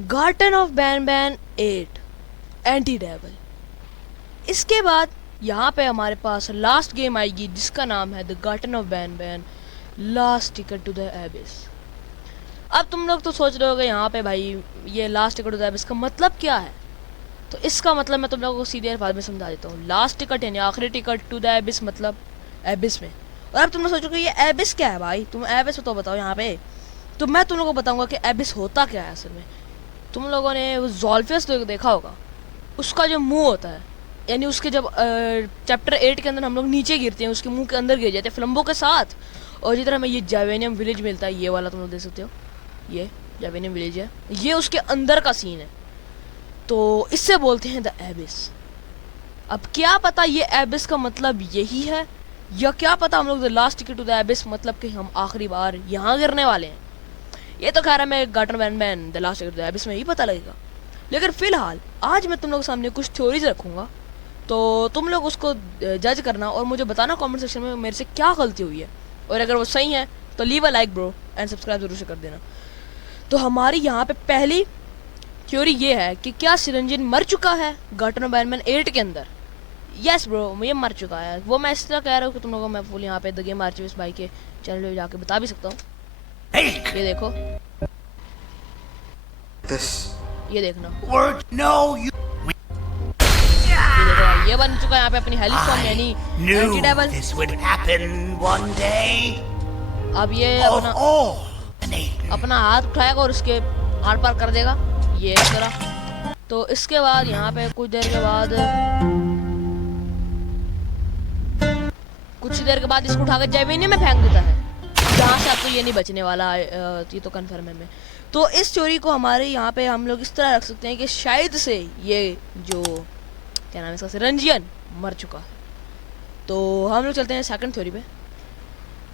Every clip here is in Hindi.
गार्टन of Banban 8 anti devil. इसके बाद यहाँ पे हमारे पास लास्ट गेम आएगी जिसका नाम है the Garten of Banban last ticket to the abyss. अब तुम लोग तो सोच रहे होगे यहाँ पे भाई ये last ticket to the abyss का मतलब क्या है। तो इसका मतलब मैं तुम लोगों को सीधे अल्फाज में समझा देता हूँ। लास्ट टिकट यानी आखिरी टिकट टू द एबिस मतलब एबिस में। और अब तुम लोग सोचोगे ये एबिस क्या है भाई, तुम एबिस तो बताओ यहाँ पे। तो मैं तुम लोगों को बताऊंगा कि एबिस होता क्या है असल में। तुम लोगों ने वो ज़ोल्फियस तो देखा होगा, उसका जो मुंह होता है यानी उसके जब चैप्टर 8 के अंदर हम लोग नीचे गिरते हैं उसके मुंह के अंदर गिर जाते हैं फ्लम्बो के साथ। और जिस तरह हमें ये जावेनियम विलेज मिलता है, ये वाला तुम लोग देख सकते हो, ये जावेनियम विलेज है, ये उसके अंदर का सीन है। तो इससे बोलते हैं द एबिस। अब क्या पता ये एबिस का मतलब यही है, या क्या पता हम लोग the last ticket to the abyss मतलब कि हम आखिरी बार यहाँ गिरने वाले हैं। ये तो खैर हमें Garten Banban the last ticket to the abyss में ही पता लगेगा। लेकिन फिलहाल आज मैं तुम लोग सामने कुछ थ्योरीज रखूँगा, तो तुम लोग उसको जज करना और मुझे बताना कमेंट सेक्शन में मेरे से क्या गलती हुई है। और अगर वो सही है तो leave a like bro and subscribe जरूर से कर देना। तो हमारी यहाँ पे पहली थ्योरी ये है कि क्या सिरंजीन मर चुका है गार्टन ऑफ बैन बैन 8 के अंदर। यस ब्रो, मुझे मर चुका है। वो मैं इस तरह कह रहा हूँ कि तुम लोगों को मैं फुल यहाँ पे द गेम आर्चिविस्ट भाई के चैनल पे जाके बता भी सकता हूँ। ये देखो, ये देखना, ये देखो भाई, ये बन चुका है यहाँ पे अपनी हेलिस्टॉर्म यानी एंटी डेवल। अब ये अपना हाथ उठाएगा और उसके आर पार कर देगा ये इस तरह। तो इसके बाद यहाँ पे कुछ देर के बाद इसको उठाकर जमीन में फेंक देता है, जहाँ से आपको ये नहीं बचने वाला, ये तो कन्फर्म है मैं। तो इस चोरी को हमारे यहाँ पे हम लोग इस तरह रख सकते हैं कि शायद से ये जो क्या नाम है इसका सिरंजियन मर चुका है। तो हम लोग चलते हैं सेकंड थ्योरी पे।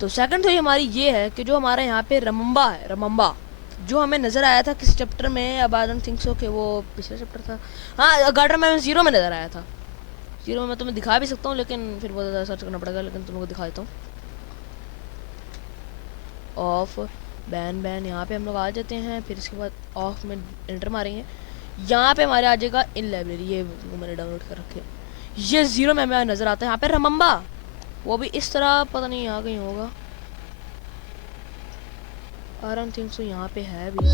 तो सेकंड थ्योरी हमारी ये है कि जो हमारा यहाँ पे रमम्बा है, रमम्बा जो हमें नज़र आया था किस चैप्टर में, अब आई डोंट थिंक सो कि वो पिछले चैप्टर था। हाँ, गार्डन में 0 में नज़र आया था। 0 में मैं तुम्हें दिखा भी सकता हूँ लेकिन फिर बहुत ज़्यादा सर्च करना पड़ेगा, लेकिन तुम लोग को दिखा देता हूँ। ऑफ बैन बैन यहाँ पे हम लोग आ जाते हैं, फिर इसके बाद ऑफ में एंटर मारेंगे, यहाँ पे हमारे आ जाएगा इन लाइब्रेरी, ये मैंने डाउनलोड कर रखे। ये 0 में हमें नज़र आता है यहाँ पे रमम्बा, वो भी इस तरह, पता नहीं यहाँ कहीं होगा, आई डोंट थिंक सो यहाँ पे है भी।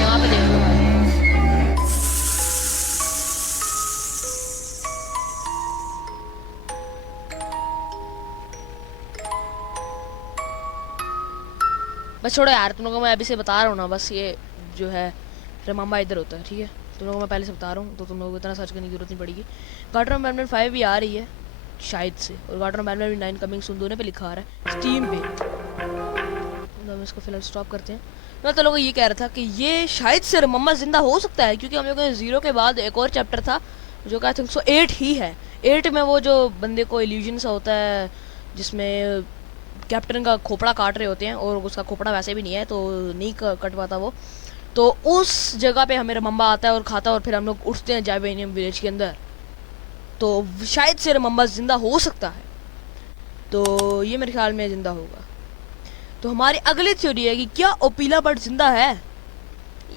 यहाँ पे देख लो भाई, बस छोड़ो यार, तुम लोगों को मैं अभी से बता रहा हूँ ना, बस ये जो है रमम्बा इधर होता है, ठीक है। तुम लोगों को मैं पहले से बता रहा हूँ तो तुम लोगों को इतना सर्च करने की जरूरत नहीं पड़ेगी। गार्डन ऑफ बैन बैन 5 भी आ रही है शायद से, और garden of ban ban 9 coming soon दोनों पे लिखा आ रहा है स्टीम पे। तो हम इसको फिलहाल स्टॉप करते हैं। मैं तो लोगों को ये कह रहा था कि ये शायद से रमम्बा जिंदा हो सकता है, क्योंकि हम लोगों ने 0 के बाद एक और चैप्टर था जो कि आई थिंक सो 8 ही है। 8 में वो जो बंदे को इल्यूजन सा होता है जिसमें कैप्टन का खोपड़ा काट रहे होते हैं और उसका खोपड़ा वैसे भी नहीं है तो नहीं कट पाता वो, तो उस जगह पे हमें रमम्बा आता है और खाता है और फिर हम लोग उठते हैं जावेनियम विलेज के अंदर। तो शायद से रमम्बा जिंदा हो सकता है, तो ये मेरे ख्याल में जिंदा होगा। तो हमारी अगली थ्योरी है कि क्या ओपीला बर्ड जिंदा है।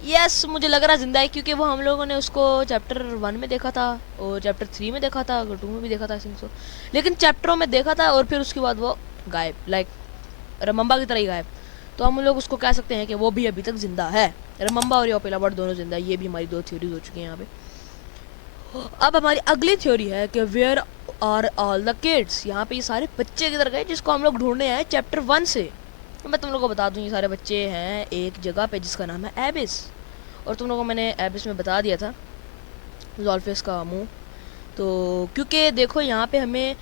यस, मुझे लग रहा है जिंदा है, क्योंकि वो हम लोगों ने उसको चैप्टर 1 में देखा था और चैप्टर 3 में देखा था, 2 में भी देखा था सो, लेकिन चैप्टरों में देखा था और फिर उसके बाद वो गायब, लाइक रमम्बा की तरह ही गायब। तो हम लोग उसको कह सकते हैं कि वो भी अभी तक जिंदा है। रमम्बा और ओपीला बर्ड दोनों जिंदा है। ये भी हमारी 2 थ्योरीज हो चुकी हैं यहाँ पे। अब हमारी अगली थ्योरी है कि where are all the kids. यहाँ पे ये सारे बच्चे किधर गए जिसको हम लोग ढूंढने आए चैप्टर 1 से। तो मैं तुम लोगों को बता दूँ, ये सारे बच्चे हैं एक जगह पे जिसका नाम है एबिस, और तुम लोगों को मैंने एबिस में बता दिया था ज़ोल्फियस का मुंह। तो क्योंकि देखो यहाँ पे हमें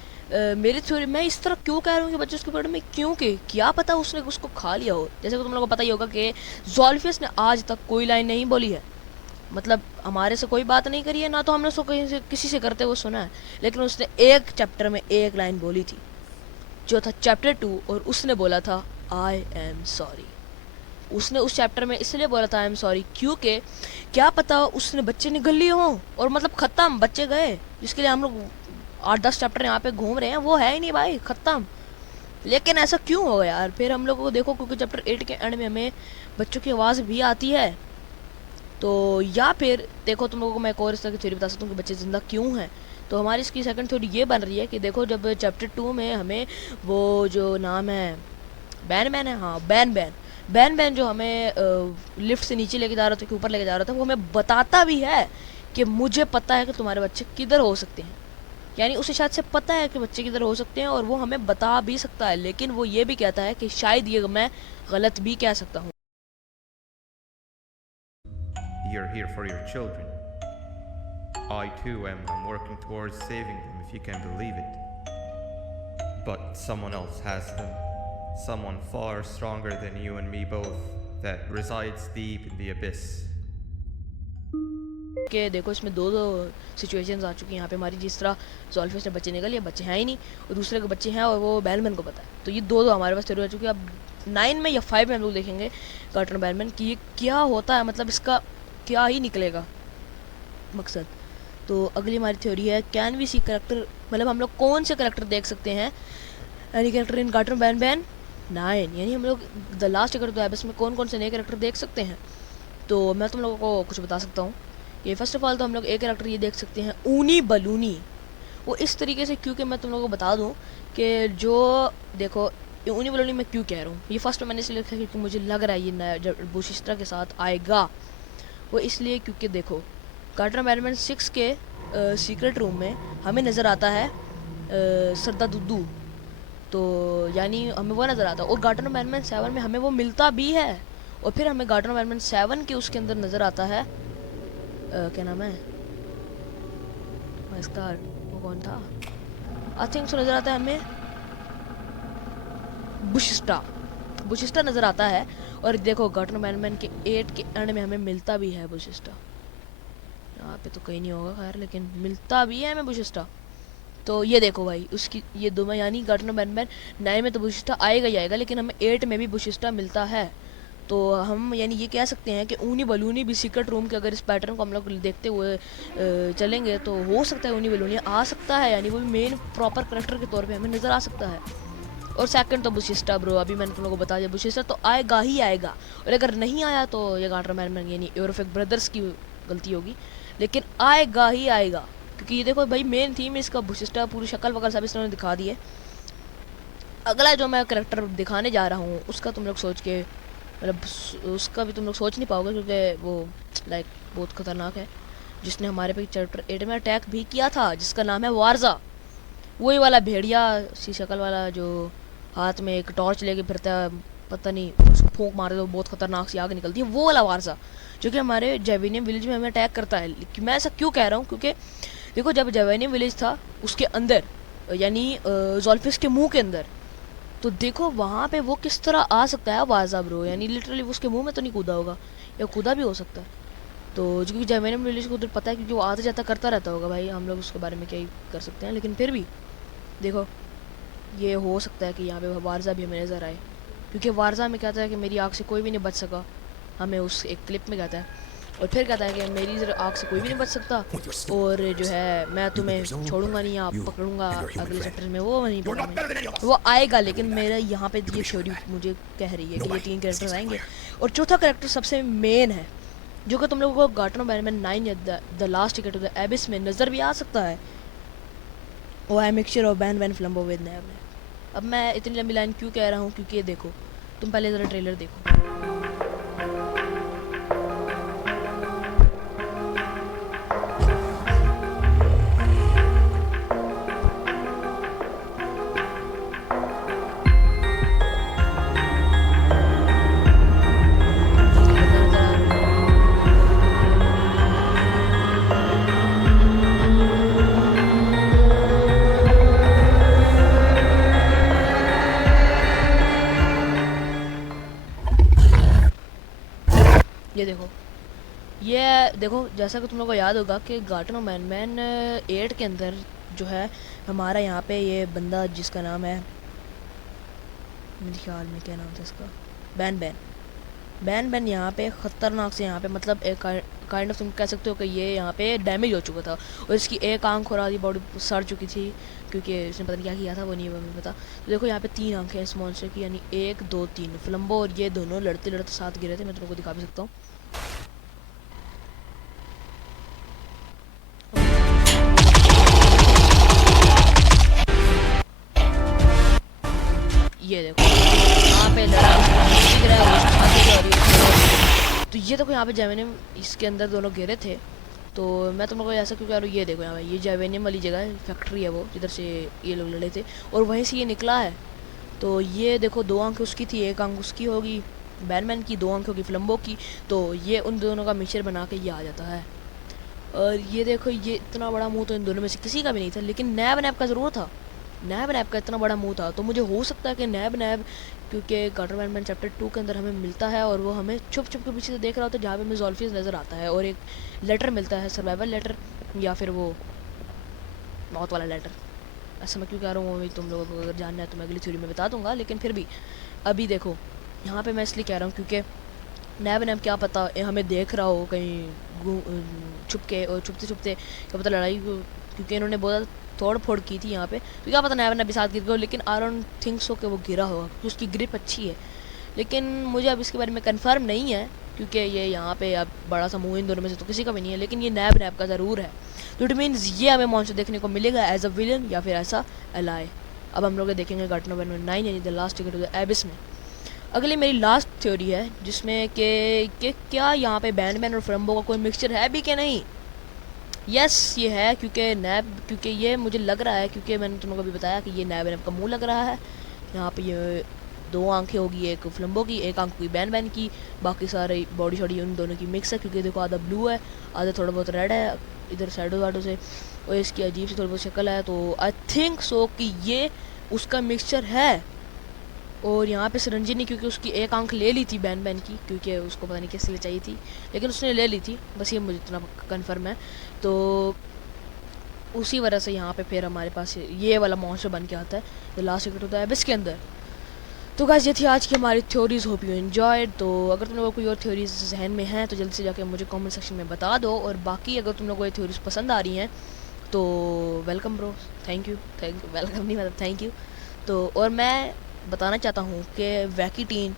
मेरी थ्योरी, मैं इस तरह क्यों कह रहा हूँ कि बच्चे उसके बारे में, क्योंकि क्या पता उसने उसको खा लिया हो। जैसे कि तुम लोगों को पता ही होगा कि ज़ोल्फियस ने आज तक कोई लाइन नहीं बोली है, मतलब हमारे से कोई बात नहीं करी है, ना तो हमने उसको कहीं से किसी से करते हुए सुना है, लेकिन उसने एक चैप्टर में एक लाइन बोली थी जो था चैप्टर 2, और उसने बोला था आई एम सॉरी। उसने उस चैप्टर में इसलिए बोला था आई एम सॉरी क्योंकि क्या पता उसने बच्चे निगल लिए हों और मतलब ख़त्म, बच्चे गए जिसके लिए हम लोग 8-10 चैप्टर यहाँ पे घूम रहे हैं, वो है ही नहीं भाई, ख़त्म। लेकिन ऐसा क्यों होगा यार। फिर हम लोगों को देखो, क्योंकि चैप्टर 8 के एंड में हमें बच्चों की आवाज़ भी आती है, तो या फिर देखो तुम लोगों को मैं एक और इस तरह की थ्योरी बता सकता हूँ कि बच्चे ज़िंदा क्यों हैं। तो हमारी इसकी सेकंड थ्योरी ये बन रही है कि देखो जब चैप्टर 2 में हमें वो जो नाम है बैन बैन है, हाँ बैन बैन बैन बैन जो हमें लिफ्ट से नीचे लेके जा रहा था कि ऊपर लेके जा रहा था, वो हमें बताता भी है कि मुझे पता है कि तुम्हारे बच्चे किधर हो सकते हैं। यानी उसे शायद से पता है कि बच्चे किधर हो सकते हैं और वो हमें बता भी सकता है, लेकिन वो ये भी कहता है कि शायद ये मैं गलत भी कह सकता हूँ। You're here for your children. I too am working towards saving them, if you can believe it. But someone else has them. Someone far stronger than you and me both, that resides deep in the abyss. कि देखो इसमें दो दो सिचुएशंस आ चुकी हैं यहाँ पे हमारी। जिस तरह ज़ोल्फिस ने बच्चे निकल, ये बच्चे हैं ही नहीं, और दूसरे के बच्चे हैं और वो बैलमैन को पता है। तो ये दो दो हमारे पास थ्योरी आ चुकी है। अब 9 में या 5 में हम लोग देखेंगे कार्टून बैलमैन कि ये क्या होता है, मतलब इसका क्या ही निकलेगा मकसद। तो अगली हमारी थ्योरी है कैन वी सी करेक्टर, मतलब हम लोग कौन से करेक्टर देख सकते हैं any character in cartoon Ben 9, यानी हम लोग the last ticket to the abyss में कौन कौन से नए करेक्टर देख सकते हैं। तो मैं तुम लोगों को कुछ बता सकता हूँ। ये फर्स्ट ऑफ ऑल तो हम लोग एक कैरेक्टर ये देख सकते हैं ऊनी बलूनी। वो इस तरीके से क्योंकि मैं तुम लोगों को बता दूं कि जो देखो ये ऊनी बलूनी मैं क्यों कह रहा हूँ, ये फर्स्ट में मैंने इसलिए लिखा क्योंकि मुझे लग रहा है ये नया जब बुशिस्ट्रा के साथ आएगा। वो इसलिए क्योंकि देखो कार्टून बैटमैन 6 के सीक्रेट रूम में हमें नज़र आता है सरदा दुद्दू, तो यानी हमें वो नज़र आता है। और कार्टून बैटमैन 7 में हमें वो मिलता भी है, और फिर हमें कार्टून बैटमैन 7 के उसके अंदर नज़र आता है क्या नाम है इसका, वो कौन था, आई थिंक सो नज़र आता है हमें बुशिस्टा, बुशिस्टा नज़र आता है। और देखो कार्टून बैटमैन के 8 के एंड में हमें मिलता भी है बुशिस्टा। यहाँ पे तो कहीं नहीं होगा खैर, लेकिन मिलता भी है हमें बुशिस्टा। तो ये देखो भाई उसकी ये दो में, यानी कार्टून बैटमैन 9 में तो बुशिस्टा आएगा ही आएगा, लेकिन हमें 8 में भी बुशिस्टा मिलता है। तो हम यानी ये कह सकते हैं कि ऊनी बलूनी भी सीक्रेट रूम के अगर इस पैटर्न को हम लोग देखते हुए चलेंगे तो हो सकता है ऊनी बलूनी आ सकता है, यानी वो भी मेन प्रॉपर करेक्टर के तौर पे हमें नज़र आ सकता है। और सेकंड तो बुशिस्टा ब्रो, अभी मैंने तुम लोगों को बता दिया बुशिस्टा तो आएगा ही आएगा, और अगर नहीं आया तो ये कार्टून बैटमैन यानी यूरोफेक ब्रदर्स की गलती होगी, लेकिन आएगा ही आएगा। क्योंकि ये देखो भाई मेन थीम इसका बुशिस्टा, पूरी शक्ल वगैरह सब इसने दिखा दी है। अगला जो मैं करेक्टर दिखाने जा रहा हूँ उसका तुम लोग सोच के, मतलब उसका भी तुम लोग सोच नहीं पाओगे क्योंकि वो लाइक बहुत ख़तरनाक है, जिसने हमारे पे चैप्टर 8 में अटैक भी किया था, जिसका नाम है वारजा। वही वाला भेड़िया सी शक्ल वाला जो हाथ में एक टॉर्च लेके फिरता है, पता नहीं उसको फूंक मारे तो बहुत ख़तरनाक सी आग निकलती है, वो वाला वारजा जो कि हमारे जेवेनियम विलेज में हमें अटैक करता है। मैं ऐसा क्यों कह रहा हूँ, क्योंकि देखो जब जेवेनियम विलेज था उसके अंदर यानी ज़ोल्फिस के मुँह के अंदर, तो देखो वहाँ पे वो किस तरह आ सकता है वाजा ब्रो, यानी लिटरली उसके मुंह में तो नहीं कूदा होगा, या कूदा भी हो सकता है। तो क्योंकि जेवेनियम विलेज को उधर पता है क्योंकि वो आता जाता करता रहता होगा भाई, हम लोग उसके बारे में क्या ही कर सकते हैं। लेकिन फिर भी देखो ये हो सकता है कि यहाँ पे वारजा भी हमें नज़र आए, क्योंकि वारजा में कहता है कि मेरी आँख से कोई भी नहीं बच सका, हमें उस एक क्लिप में कहता है। और फिर कहता है कि मेरी आँख से कोई भी नहीं बच सकता, और जो है मैं तुम्हें छोड़ूंगा नहीं, आप पकड़ूंगा अगले चैप्टर में, वो नहीं पकड़ूंगा, वो आएगा। लेकिन मेरा यहाँ पे ये थ्योरी मुझे कह रही है कि ये 3 कैरेक्टर्स आएंगे, और चौथा कैरेक्टर सबसे मेन है जो कि तुम लोगों को कार्टून बैटमैन 9 या the last ticket to the abyss में नज़र भी आ सकता है, वो है mixture of Ben Flambo with Nab. अब मैं इतनी लंबी लाइन क्यों कह रहा हूँ, क्योंकि ये देखो तुम पहले ज़रा ट्रेलर देखो। ये देखो ये देखो जैसा कि तुम लोगों को याद होगा कि कार्टून बैटमैन 8 के अंदर जो है हमारा यहाँ पे ये बंदा जिसका नाम है, मेरे ख्याल में क्या नाम था इसका, बैन बैन यहाँ पे ख़तरनाक से यहाँ पे मतलब एक काइंड ऑफ तुम कह सकते हो कि ये यहाँ पे डैमेज हो चुका था, और इसकी एक आंख और आधी बॉडी सड़ चुकी थी क्योंकि इसने पता नहीं क्या किया था, वो नहीं हमें पता। तो देखो यहाँ पे 3 आंखें हैं इस मॉन्स्टर की, यानी 1 2 3 फ्लम्बो और ये दोनों लड़ते लड़ते साथ गिरे थे। मैं तुमको दिखा भी सकता हूँ, ये देखो यहाँ पे जेवेनियम इसके अंदर दोनों गिरे थे। तो मैं तुम लोगों को ऐसा क्यों कह रहा हूँ, ये देखो यहाँ पे ये जेवेनियम वाली जगह है, फैक्ट्री है वो जिधर से ये लोग लड़े थे, और वहीं से ये निकला है। तो ये देखो 2 आंखें उसकी थी, 1 आंख उसकी होगी बैनमैन की, 2 आंखें होगी फ्लम्बो की। तो ये उन दोनों का मिक्सचर बना के ये आ जाता है। और ये देखो ये इतना बड़ा मुंह तो इन दोनों में से किसी का भी नहीं था, लेकिन नैब नैब का ज़रूर था। नैब नैब का इतना बड़ा मुंह था, तो मुझे हो सकता है कि नैब नैब, क्योंकि गार्टर बैनमैन चैप्टर 2 के अंदर हमें मिलता है और वो हमें छुप छुप के पीछे से देख रहा होता है, जहाँ पे हमें ज़ोल्फियस नज़र आता है और एक लेटर मिलता है, सर्वाइवल लेटर या फिर वो मौत वाला लेटर। ऐसा मैं क्यों कह रहा हूँ, वो तुम लोगों को अगर जानना है तो मैं अगली थ्योरी में बता दूंगा, लेकिन फिर भी अभी देखो यहाँ पे मैं इसलिए कह रहा हूँ क्योंकि नैब नैब क्या पता हमें देख रहा हो कहीं छुप के, और छुपते छुपते क्या पता लड़ाई क्योंकि इन्होंने बहुत तोड़ फोड़ की थी यहाँ पे, तो क्या पता नैब नैब भी साथ गिर गया, लेकिन आई डोंट थिंक सो कि वो गिरा होगा क्योंकि उसकी ग्रिप अच्छी है। लेकिन मुझे अब इसके बारे में कंफर्म नहीं है क्योंकि ये यहाँ पे अब बड़ा सा मुँह इन दोनों में से तो किसी का भी नहीं है, लेकिन ये नैब नैब का ज़रूर है। तो इट मीन्स ये हमें मॉन्स्टर देखने को मिलेगा एज अ विलन या फिर ऐसा एलाय। अब हम लोग देखेंगे गार्टनर 9 यानी the last ticket to the abyss में। अगली मेरी लास्ट थ्योरी है जिसमें कि क्या यहाँ पे बैनमैन और फ्रम्बो का कोई मिक्सचर है भी कि नहीं। यस ये है, क्योंकि ये मुझे लग रहा है, क्योंकि मैंने तुम लोगों को भी बताया कि ये नैब का मुंह लग रहा है। यहाँ पे ये 2 आंखें होगी, एक फ्लम्बो की, 1 आंख होगी बैन की, बाकी सारे बॉडी शॉडी उन दोनों की मिक्स है, क्योंकि देखो आधा ब्लू है, आधा थोड़ा बहुत रेड है इधर साइडो वाडो से, और इसकी अजीब सी थोड़ी बहुत शक्ल है। तो आई थिंक सो कि ये उसका मिक्सचर है। और यहाँ पे सरंजी क्योंकि उसकी 1 आंख ले ली थी बैन की, क्योंकि उसको पता नहीं किस लिए चाहिए थी, लेकिन उसने ले ली थी, बस ये मुझे इतना कन्फर्म है। तो उसी वजह से यहाँ पे फिर हमारे पास ये वाला मॉन्स्टर बन के आता है द लास्ट टिकट होता है एबिस के अंदर। तो गाइस ये थी आज की हमारी थ्योरीज, होप यू एंजॉयड। तो अगर तुम लोगों को कोई और थ्योरीज जहन में हैं तो जल्दी से जाके मुझे कमेंट सेक्शन में बता दो, और बाकी अगर तुम लोगों को ये थ्योरीज पसंद आ रही हैं तो welcome bro, thank you, welcome नहीं मतलब थैंक यू। तो और मैं बताना चाहता हूँ कि वैकीटीन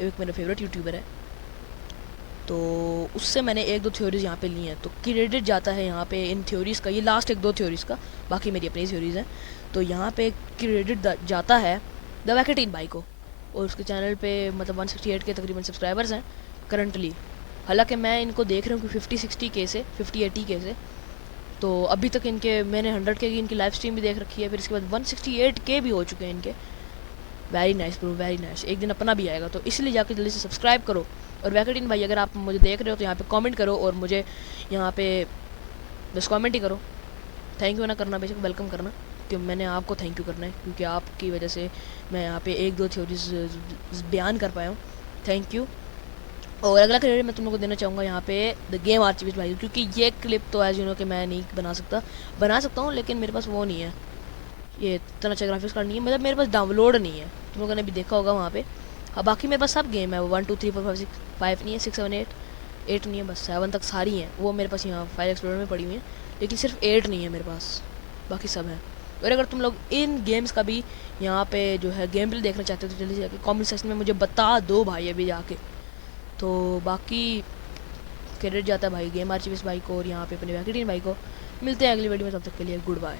एक मेरा फेवरेट यूट्यूबर है, तो उससे मैंने 1-2 थ्योरीज़ यहाँ पे ली हैं, तो क्रेडिट जाता है यहाँ पे इन थ्योरीज़ का, ये लास्ट 1-2 थ्योरीज़ का, बाकी मेरी अपनी थ्योरीज़ हैं। तो यहाँ पे क्रेडिट जाता है द वैकीटीन भाई को, और उसके चैनल पे मतलब 168 के तकरीबन सब्सक्राइबर्स हैं करंटली। हालांकि मैं इनको देख रहा हूँ कि 50-60 के से 50-80 के से, तो अभी तक इनके मैंने 100 के की इनकी लाइव स्ट्रीम भी देख रखी है, फिर इसके बाद 168 के भी हो चुके हैं इनके। Very nice bro, very nice, एक दिन अपना भी आएगा, तो इसलिए जाकर जल्दी से सब्सक्राइब करो। और वैकेटीन भाई अगर आप मुझे देख रहे हो तो यहाँ पे कमेंट करो, और मुझे यहाँ पे बस कमेंट ही करो, थैंक यू ना करना, बेशक वेलकम करना, कि मैंने आपको थैंक यू करना है क्योंकि आपकी वजह से मैं यहाँ पे 1-2 थ्योरीज बयान कर पाया हूँ, थैंक यू। और अगला क्रेडिट मैं तुम लोगों को देना चाहूँगा यहाँ पे द गेम आर्चिविस्ट भाई, क्योंकि ये क्लिप तो एज यू नो कि मैं नहीं बना सकता हूँ, लेकिन मेरे पास वो नहीं है, ये इतना अच्छा ग्राफिक्स कार्ड नहीं है, मतलब मेरे पास डाउनलोड नहीं है, तुम लोगों ने भी देखा होगा वहाँ पे। हाँ बाकी मेरे पास सब गेम है, 1 2 3 4 5 6 5 नहीं है, 6 7 8 नहीं है, बस 7 तक सारी हैं, वो मेरे पास यहाँ फाइल एक्सप्लोरर में पड़ी हुई हैं, लेकिन सिर्फ 8 नहीं है मेरे पास, बाकी सब है। और अगर तुम लोग इन गेम्स का भी यहाँ पे जो है गेम प्ले देखना चाहते हो तो जल्दी से जाके कमेंट सेक्शन में मुझे बता दो भाई अभी जाके। तो बाकी क्रेडिट जाता है भाई गेम आर्चिविस्ट भाई को और यहाँ पे अपने वैकेटीन भाई को। मिलते हैं अगली वीडियो में, तब तक के लिए गुड बाय।